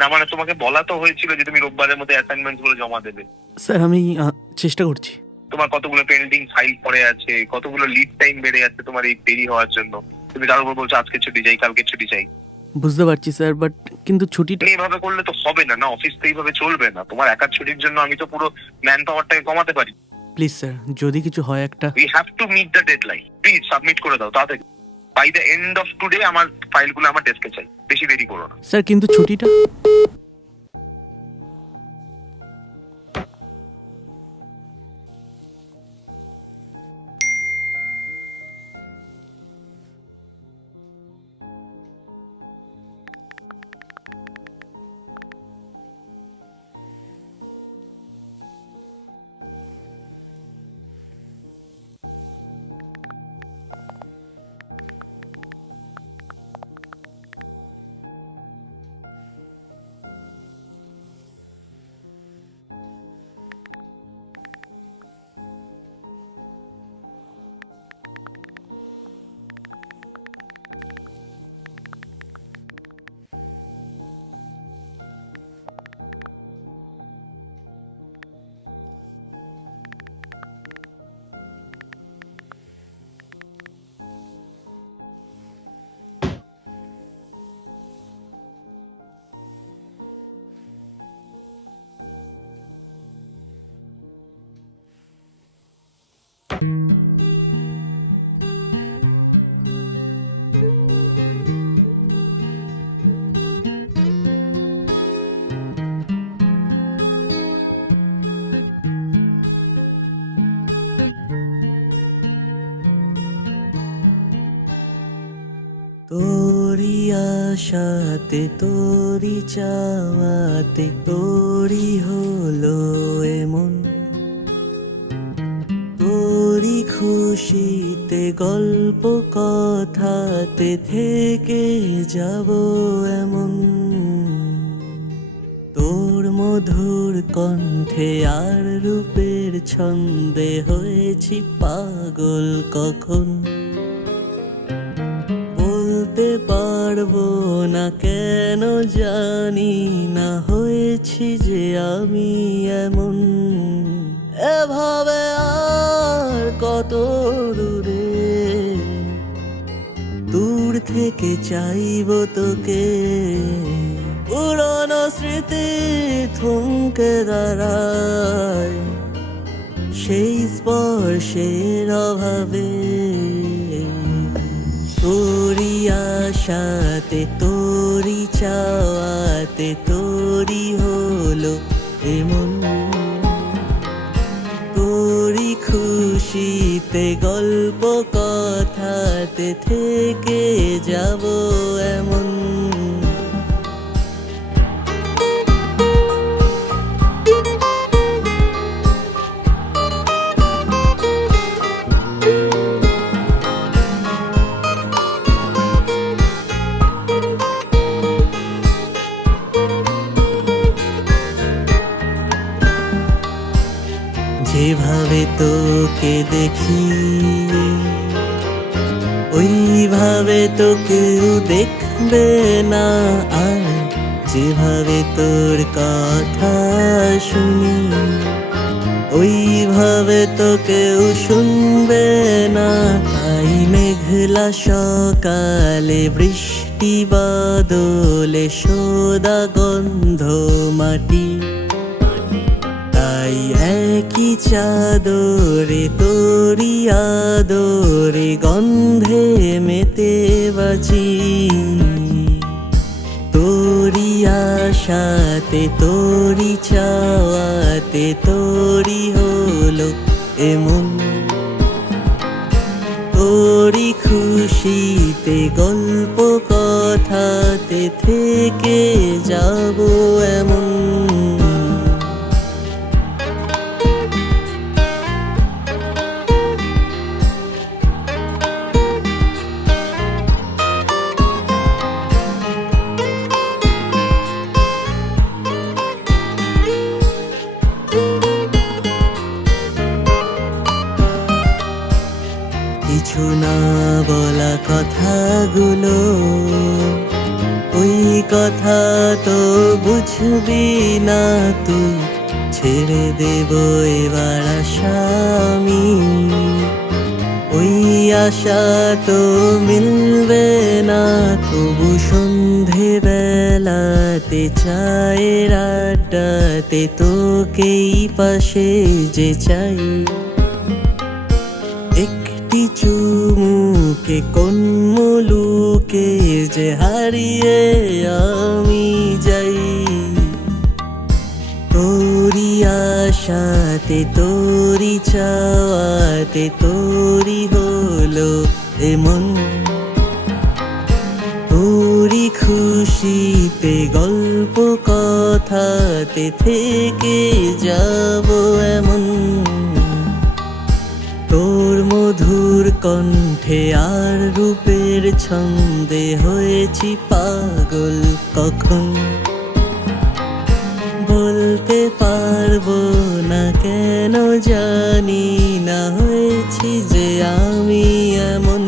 না মানে তোমাকে বলা তো হয়েছিল যে তুমি রোববারের মধ্যে অ্যাসাইনমেন্ট গুলো জমা দেবে। স্যার আমি চেষ্টা করছি। তোমার কতগুলো পেন্ডিং ফাইল পড়ে আছে, কতগুলো লিড টাইম বেড়ে যাচ্ছে তোমার এই দেরি হওয়ার জন্য। তুমি তার উপর বলছো আজকে ছুটি চাই, কালকে ছুটি চাই। বুঝতে পারছি স্যার, বাট কিন্তু ছুটিটা এইভাবে করলে তো হবে না, না অফিস তো এইভাবে চলবে না। তোমার একার ছুটির জন্য আমি তো পুরো ম্যান পাওয়ারটাকে কমাতে পারি। প্লিজ স্যার, যদি কিছু হয় একটা। We have to meet the deadline. Please submit করে দাও তাড়াতাড়ি। By the end of today আমার ফাইলগুলো আমার ডেস্কে চাই, বেশি দেরি করো না। স্যার কিন্তু ছুটিটা। তোরি আশাতে তোরি চাওয়াতে তোরি হলো এমন, তোরি খুশিতে গল্প কথাতে থেকে যাব এমন। তোর মধুর কণ্ঠে আর রূপের ছন্দে হয়েছি পাগল কখন। বলতে পারবো না কেন জানি না হয়েছি যে আমি এমন। এভাবে আর কত দূরে দূর থেকে চাইবো তোকে। পুরনো স্মৃতি থমকে দাঁড়ায় সেই স্পর্শের অভাবে। তোরি আশাতে তোরি চাওয়াতে তোরি হলো এমন, তোরি খুশিতে গল্প কথাতে থেকে যাব এমন। যেভাবে তোকে দেখি ওইভাবে তো কেউ দেখবে না আর। যেভাবে তোর কথা শুনি ওইভাবে তো কেউ শুনবে না। তাই মেঘলা সকালে বৃষ্টি বাদলে সোদা গন্ধ মাটি, তাই একই চাদরে তোরি আদরে গন্ধে মেতে বাঁচি। তোরি আশাতে তোরি চাওয়াতে তোরি হলো এমন, তোরি খুশিতে গল্প কথাতে থেকে যাব এমন। কিছু না বলা কথাগুলো ওই কথা তো বুঝবি না তুই, ছেড়ে দেব এবার আশা আমি। ওই আশা তো মিলবে না, তবু সন্ধে বেলাতে চায়ের আড্ডাতে তোকেই পাশে যে চাই। একটি চুমুকে কোন মুলুকে যে হারিয়ে আমি যাই। তোরি আশাতে তোরি চাওয়াতে তোরি হলো এমন, তোরি খুশিতে গল্প কথাতে থেকে যাব এমন। তোর মধুর কণ্ঠে আর রূপের ছন্দে হয়েছি পাগল কখন, বলতে পারবো না কেন জানি না হয়েছি যে আমি এমন।